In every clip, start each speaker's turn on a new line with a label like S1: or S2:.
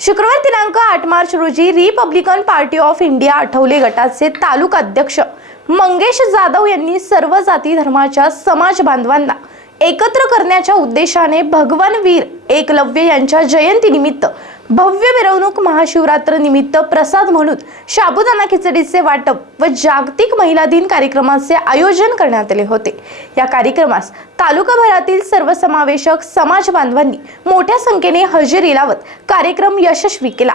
S1: शुक्रवार दिनांक आठ मार्च रोजी Republican Party of India Athawale गटाचे तालुका अध्यक्ष मंगेश जाधव यांनी सर्व जाती धर्माच्या समाज बांधवांना एकत्र करण्याच्या उद्देशाने भगवान वीर एकलव्य यांच्या जयंतीनिमित्त भव्य मिरवणूक महाशिवरात्र निमित्त प्रसाद म्हणून शाबुदाना खिचडीचे वाटप व जागतिक महिला दिन कार्यक्रमाचे आयोजन करण्यात आले होते. या कार्यक्रमास तालुकाभरातील सर्वसमावेशक समाज बांधवांनी मोठ्या संख्येने हजेरी लावत कार्यक्रम यशस्वी केला.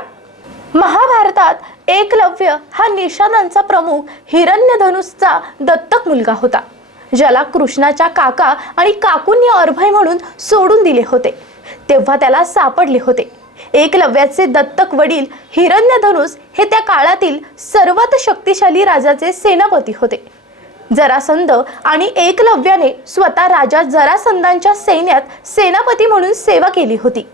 S1: महाभारतात एकलव्य हा निषादांचा प्रमुख हिरण्यधनुषचा दत्तक मुलगा होता ज्याला कृष्णाच्या काका आणि काकूंनी अर्भय म्हणून सोडून दिले होते. तेव्हा त्याला सापडले होते. एकलव्याचे दत्तक वडील हिरण्यधनुष हे त्या काळातील सर्वात शक्तिशाली राजाचे सेनापती होते. जरासंध आणि एकलव्याने स्वतः राजा जरासंधांच्या सैन्यात सेनापती म्हणून सेवा केली होती.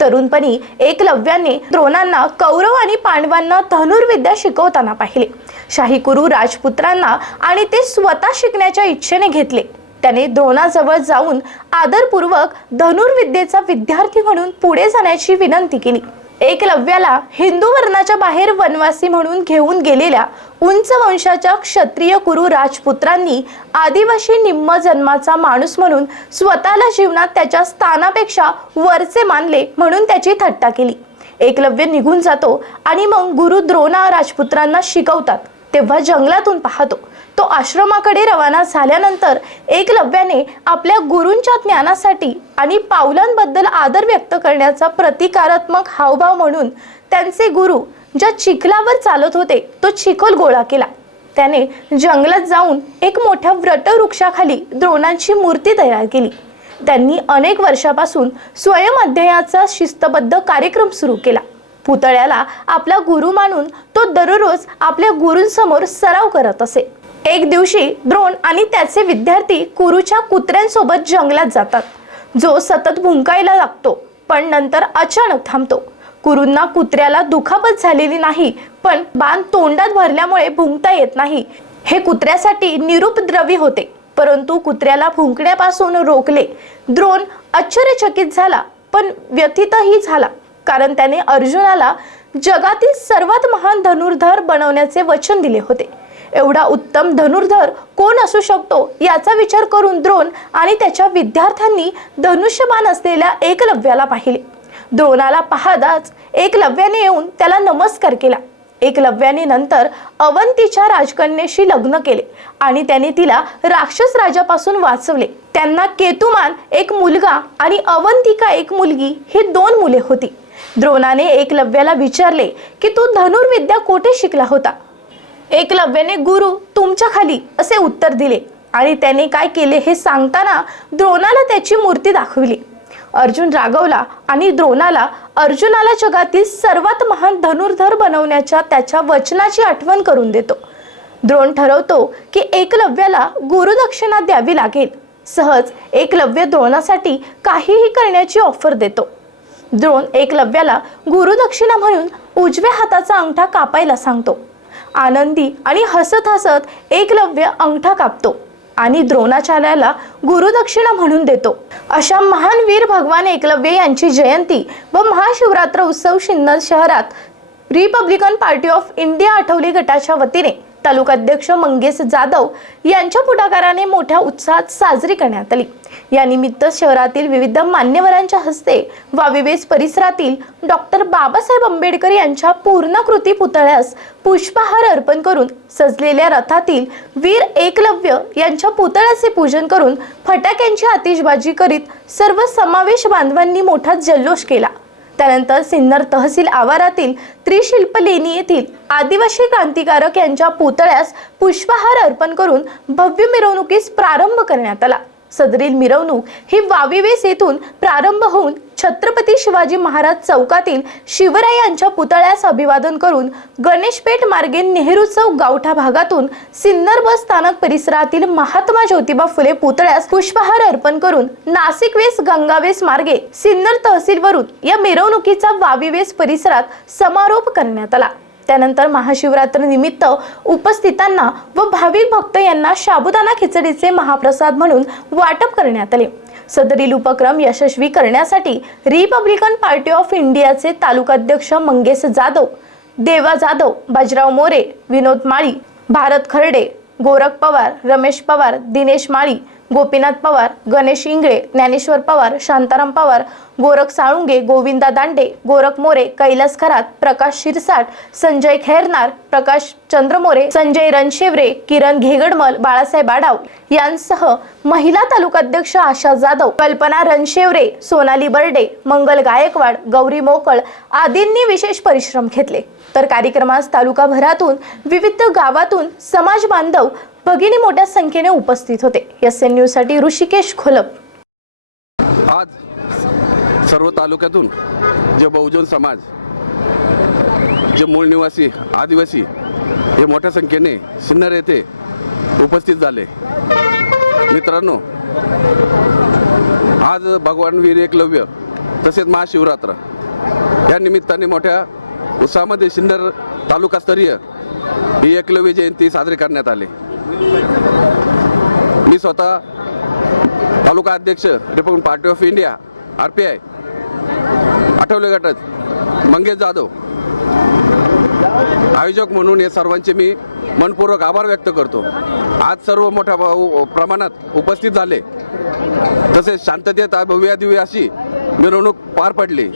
S1: तरुणपणी एकलव्याने द्रोणांना कौरव आणि पांडवांना धनुर्विद्या शिकवताना पाहिले. शाही कुरु राजपुत्रांना आणि ते स्वतः शिकण्याच्या इच्छेने घेतले. त्याने द्रोणाजवळ जाऊन आदरपूर्वक धनुर्विद्येचा विद्यार्थी म्हणून पुढे जाण्याची विनंती केली. एकलव्याला हिंदू वर्णाच्या बाहेर वनवासी म्हणून घेऊन गेलेल्या उंच वंशाच्या क्षत्रिय कुरु राजपुत्रांनी आदिवासी निम्म जन्माचा माणूस म्हणून स्वतःला जीवनात त्याच्या स्थानापेक्षा वरचे मानले म्हणून त्याची थट्टा केली. एकलव्य निघून जातो आणि मग गुरु द्रोणा राजपुत्रांना शिकवतात. तेव्हा जंगलातून पाहतो. तो आश्रमाकडे रवाना झाल्यानंतर एकलव्याने आपल्या गुरूंच्या ज्ञानासाठी आणि पावलांबद्दल आदर व्यक्त करण्याचा प्रतिकारात्मक हावभाव म्हणून त्यांचे गुरु ज्या चिखलावर चालत होते तो चिखल गोळा केला. त्याने जंगलात जाऊन एक मोठ्या व्रटवृक्षाखाली द्रोणांची मूर्ती तयार केली. त्यांनी अनेक वर्षापासून स्वयं अध्ययाचा शिस्तबद्ध कार्यक्रम सुरू केला. पुतळ्याला आपला गुरु मानून तो दररोज आपल्या गुरूंसमोर सराव करत असे. एक दिवशी द्रोण आणि त्याचे विद्यार्थी कुरूच्या कुत्र्यांसोबत जंगलात जातात. जो सतत भुंकायला लागतो पण नंतर अचानक थांबतो. कुरूंना कुत्र्याला दुखापत झालेली नाही पण बाण तोंडात भरल्यामुळे भुंकता येत नाही. हे कुत्र्यासाठी निरुपद्रवी होते परंतु कुत्र्याला भुंकण्यापासून रोखले. द्रोण आश्चर्यचकित झाला पण व्यथितही झाला कारण त्याने अर्जुनाला जगातील सर्वात महान धनुर्धर बनवण्याचे वचन दिले होते. एवढा उत्तम धनुर्धर कोण असू शकतो याचा विचार करून द्रोण आणि त्याच्या विद्यार्थ्यांनी धनुष्यबाण असलेल्या एकलव्याला पाहिले. द्रोणाला पाहताच एकलव्याने येऊन त्याला नमस्कार केला. एकलव्याने नंतर अवंतीच्या राजकन्येशी लग्न केले आणि त्याने तिला राक्षस राजापासून वाचवले. त्यांना केतुमान एक मुलगा आणि अवंतिका एक मुलगी ही दोन मुले होती. द्रोणाने एकलव्याला विचारले की तू धनुर्विद्या कोठे शिकला होता? एकलव्याने गुरु तुमच्या खाली असे उत्तर दिले. आणि त्याने काय केले हे सांगताना द्रोणाला त्याची मूर्ती दाखविली. अर्जुन रागवला आणि द्रोणाला अर्जुनाला जगातील सर्वात महान धनुर्धर बनवण्याच्या त्याच्या वचनाची आठवण करून देतो. द्रोण ठरवतो की एकलव्याला गुरुदक्षिणा द्यावी लागेल. सहज एकलव्य द्रोणासाठी काहीही करण्याची ऑफर देतो. द्रोण एकलव्याला गुरुदक्षिणा म्हणून उजव्या हाताचा अंगठा कापायला सांगतो. आनंदी आणि हसत हसत एकलव्य अंगठा कापतो आणि द्रोणाचार्याला गुरुदक्षिणा म्हणून देतो. अशा महान वीर भगवान एकलव्य यांची जयंती व महाशिवरात्र उत्सव सिन्नर शहरात रिपब्लिकन पार्टी ऑफ इंडिया आठवली गटाच्या वतीने तालुकाध्यक्ष मंगेश जाधव यांच्या पुढाकाराने मोठ्या उत्साहात साजरी करण्यात आली. यानिमित्त शहरातील विविध मान्यवरांच्या हस्ते वाविवेस परिसरातील डॉक्टर बाबासाहेब आंबेडकर यांच्या पूर्णकृती पुतळ्यास पुष्पहार अर्पण करून सजलेल्या रथातील वीर एकलव्य यांच्या पुतळ्याचे पूजन करून फटाक्यांची आतिषबाजी करीत सर्व समावेश बांधवांनी मोठा जल्लोष केला. त्यानंतर सिन्नर तहसील आवारातील त्रिशिल्प लेणी येथील आदिवासी क्रांतिकारक यांच्या पुतळ्यास पुष्पहार अर्पण करून भव्य मिरवणुकीस प्रारंभ करण्यात आला. सदरील मिरवणूक ही वाविवेस येथून प्रारंभ होऊन छत्रपती शिवाजी महाराज चौकातील शिवराय यांच्या पुतळ्यास अभिवादन करून गणेशपेठ मार्गे नेहरू चौक गावठा भागातून सिन्नर बस स्थानक परिसरातील महात्मा ज्योतिबा फुले पुतळ्यास पुष्पहार अर्पण करून नाशिक वेस गंगावेस मार्गे सिन्नर तहसीलवरून या मिरवणुकीचा वावीवेस परिसरात समारोप करण्यात आला. त्यानंतर महाशिवरात्र निमित्त उपस्थितांना व भाविक भक्त यांना शाबुदाना खिचडीचे महाप्रसाद म्हणून वाटप करण्यात आले. सदरील उपक्रम यशस्वी करण्यासाठी रिपब्लिकन पार्टी ऑफ इंडियाचे तालुकाध्यक्ष मंगेश जाधव देवा जाधव बाजीराव मोरे विनोद माळी भारत खर्डे गोरख पवार रमेश पवार दिनेश माळी गोपीनाथ पवार गणेश इंगळे ज्ञानेश्वर पवार शांताराम पवार गोरख साळुंगे गोविंदा दांडे गोरख मोरे कैलास खरात प्रकाश शिरसाट संजय खैरनार प्रकाश चंद्रमोरे संजय रणशेवरे किरण घेगडमल बाळासाहेब आडाव यांसह महिला तालुकाध्यक्ष आशा जाधव कल्पना रणशेवरे सोनाली बर्डे मंगल गायकवाड गौरी मोकळ आदींनी विशेष परिश्रम घेतले. तर कार्यक्रमास तालुकाभरातून विविध गावातून समाज बांधव भगिनी मोठ्या संख्येने उपस्थित होते. एस एन न्यूजसाठी ऋषिकेश खोलप.
S2: आज सर्व तालुक्यातून जे बहुजन समाज जे मूळ निवासी आदिवासी हे मोठ्या संख्येने सिन्नर येथे उपस्थित झाले. मित्रांनो आज भगवान वीर एकलव्य तसेच महाशिवरात्र या निमित्ताने मोठ्या उत्साहामध्ये सिन्नर तालुकास्तरीय ही एकलव्य जयंती साजरी करण्यात आली. मी स्वतः तालुका अध्यक्ष Republican Party of India R P I Athawale गटात मंगेश जाधव. आयोजक म्हणून या सर्वांचे मी मनपूर्वक आभार व्यक्त करतो. आज सर्व मोठ्या प्रमाणात उपस्थित झाले. तसेच शांततेत भव्यादिव्य अशी मिरवणूक पार पडली.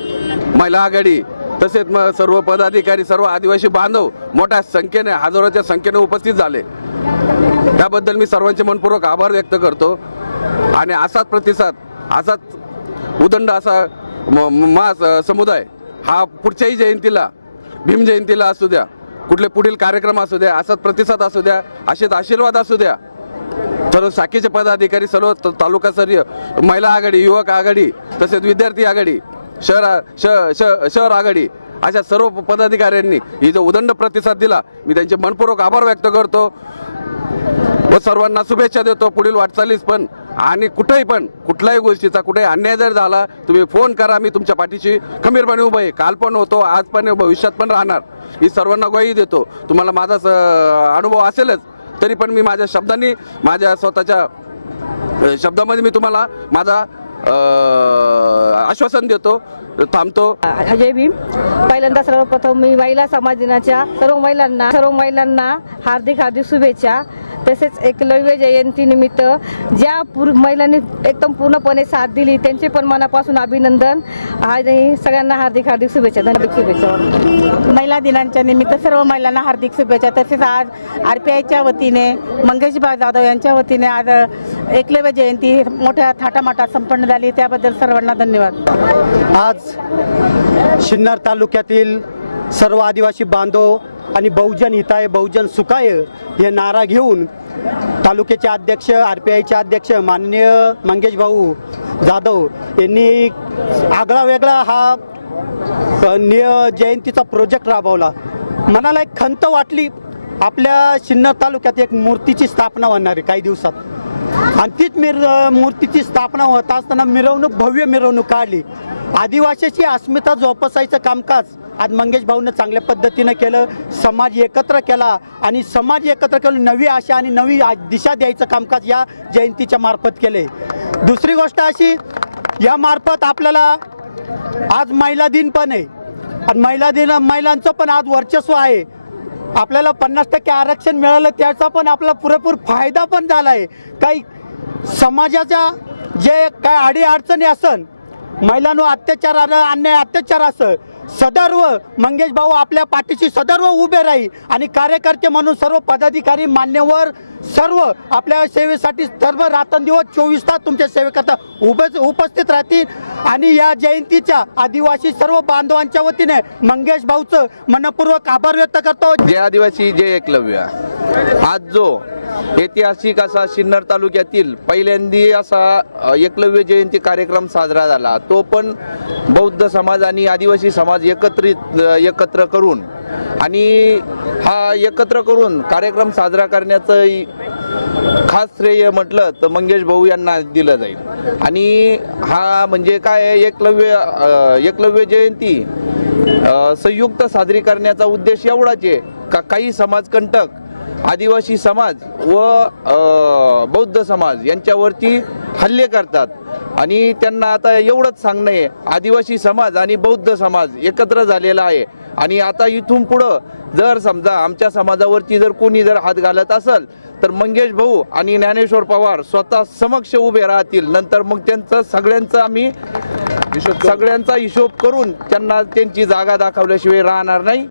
S2: महिला आघाडी तसेच सर्व पदाधिकारी सर्व आदिवासी बांधव मोठ्या संख्येने हजारोच्या संख्येने उपस्थित झाले. त्याबद्दल मी सर्वांचे मनपूर्वक आभार व्यक्त करतो. आणि असाच प्रतिसाद असाच उदंड असा म- मा समुदाय हा पुढच्याही जयंतीला भीम जयंतीला असू द्या कुठले पुढील कार्यक्रम असू द्या असाच प्रतिसाद असू द्या असेच आशीर्वाद असू द्या. तर शाखेचे पदाधिकारी सर्व तालुका तालुकास्तरीय महिला आघाडी युवक आघाडी तसेच विद्यार्थी आघाडी शहर श- श- शहर आघाडी अशा सर्व पदाधिकाऱ्यांनी ही जो उदंड प्रतिसाद दिला मी त्यांचे मनपूर्वक आभार व्यक्त करतो. व सर्वांना शुभेच्छा देतो पुढील वाटचालीस पण आणि कुठेही पण कुठल्याही गोष्टीचा कुठेही अन्याय जर झाला तुम्ही फोन करा मी तुमच्या पाठीशी खंबीरपणे उभं आहे. काल पण होतो आज पण भविष्यात पण राहणार. ही सर्वांना ग्वाही देतो. तुम्हाला माझा स- अनुभव असेलच तरी पण मी माझ्या शब्दांनी माझ्या स्वतःच्या शब्दामध्ये मी तुम्हाला माझा आश्वासन देतो थांबतो.
S3: अजय भीम पहिल्यांदा सर्वप्रथम मी महिला समाज दिनाच्या सर्व महिलांना सर्व महिलांना हार्दिक हार्दिक शुभेच्छा. तसेच एकलव्य जयंती निमित्त ज्या पूर महिलांनी एकदम पूर्णपणे साथ दिली त्यांचे पण मनापासून अभिनंदन. आणि सगळ्यांना हार्दिक हार्दिक शुभेच्छा धन्यवाद शुभेच्छा.
S4: महिला दिनाच्या निमित्त सर्व महिलांना हार्दिक शुभेच्छा. तसेच आज आर पी आयच्या वतीने मंगेशबा जाधव यांच्या वतीने आज एकलव्य जयंती मोठ्या थाटामाटात संपन्न झाली. त्याबद्दल सर्वांना धन्यवाद.
S5: आज शिन्नर तालुक्यातील सर्व आदिवासी बांधव आणि बहुजन हिताय बहुजन सुखाय हे नारा घेऊन तालुक्याचे अध्यक्ष आर पी आयचे अध्यक्ष माननीय मंगेश भाऊ जाधव यांनी आगळा वेगळा हा निय जयंतीचा प्रोजेक्ट राबवला. मनाला एक खंत वाटली आपल्या सिन्नर तालुक्यात एक मूर्तीची स्थापना होणार आहे काही दिवसात. आणि तीच मिर मूर्तीची स्थापना होत असताना मिरवणूक भव्य मिरवणूक काढली. आदिवासीची अस्मिता जोपासायचं कामकाज आज मंगेश भाऊनं चांगल्या पद्धतीनं केलं. समाज एकत्र केला आणि समाज एकत्र केलं. नवी आशा आणि नवी दिशा द्यायचं कामकाज या जयंतीच्या मार्फत केले. दुसरी गोष्ट अशी या मार्फत आपल्याला आज महिला दिन पण आहे. आणि महिला दिन महिलांचं पण आज वर्चस्व आहे. आपल्याला पन्नास टक्के आरक्षण मिळालं त्याचा पण आपला पुरेपूर फायदा पण झाला आहे काही समाजाच्या जे काय अडी अडचणी असन महिलांवर अत्याचार आलं अन्याय अत्याचार असं. सदर्व मंगेश भाऊ आपल्या पाठीशी सदर्व उभे राहील आणि कार्यकर्ते म्हणून सर्व पदाधिकारी मान्यवर सर्व आपल्या सेवेसाठी सर्व रात्रंदिवस चोवीस तास तुमच्या सेवेकरता उभे उपस्थित राहतील. आणि या जयंतीच्या आदिवासी सर्व बांधवांच्या वतीने मंगेश भाऊचं मनपूर्वक आभार व्यक्त करतो.
S6: जय आदिवासी जय एकलव्य. आज जो ऐतिहासिक असा सिन्नर तालुक्यातील पहिल्यांदी असा एकलव्य जयंती कार्यक्रम साजरा झाला. तो पण बौद्ध समाज आणि आदिवासी समाज एकत्रित एकत्र करून आणि हा एकत्र करून कार्यक्रम साजरा करण्याचं खास श्रेय म्हटलं तर मंगेश भाऊ यांना दिलं जाईल. आणि हा म्हणजे काय एकलव्य एकलव्य जयंती संयुक्त साजरी करण्याचा उद्देश एवढाच आहे. का काही समाजकंटक आदिवासी समाज व बौद्ध समाज यांच्यावरती हल्ले करतात. आणि त्यांना आता एवढंच सांगणं आहे आदिवासी समाज आणि बौद्ध समाज एकत्र झालेला आहे. आणि आता इथून पुढं जर समजा आमच्या समाजावरती जर कोणी जर हात घालत असेल तर मंगेश भाऊ आणि ज्ञानेश्वर पवार स्वतः समक्ष उभे राहतील. नंतर मग त्यांचं सगळ्यांचं आम्ही सगळ्यांचा हिशोब करून त्यांना त्यांची जागा दाखवल्याशिवाय राहणार नाही.